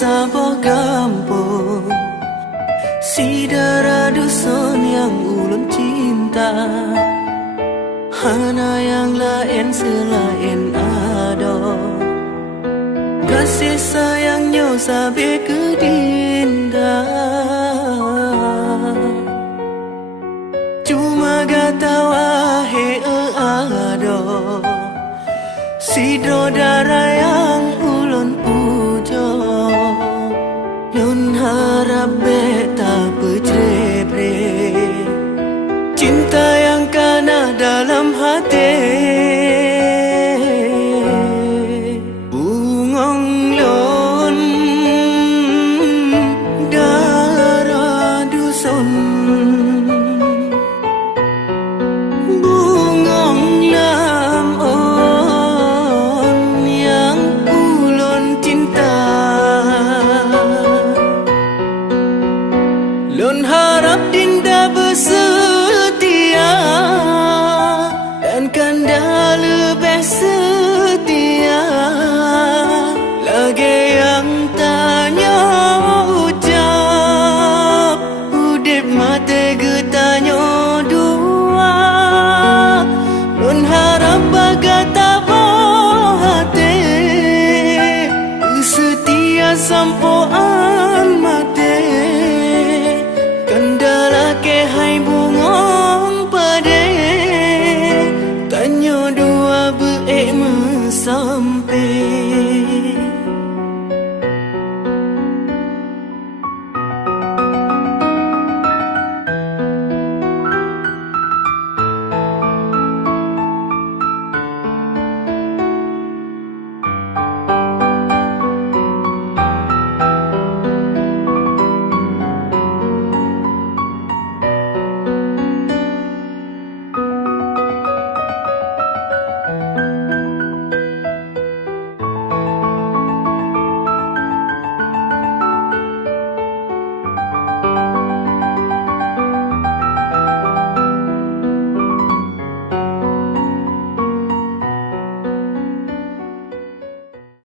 sabah kampung, si darah dusun yang ulun cinta. Hana yang lain selain ado, kasih sayangnya sampai ke dinda. Cuma gata wahe ado, si darah yang ulun pujo. Lun harap beta pejrebre, cinta yang kana dalam hati. Bungong lon darah dusun, bungong lam on yang ulun cinta. Lun harap din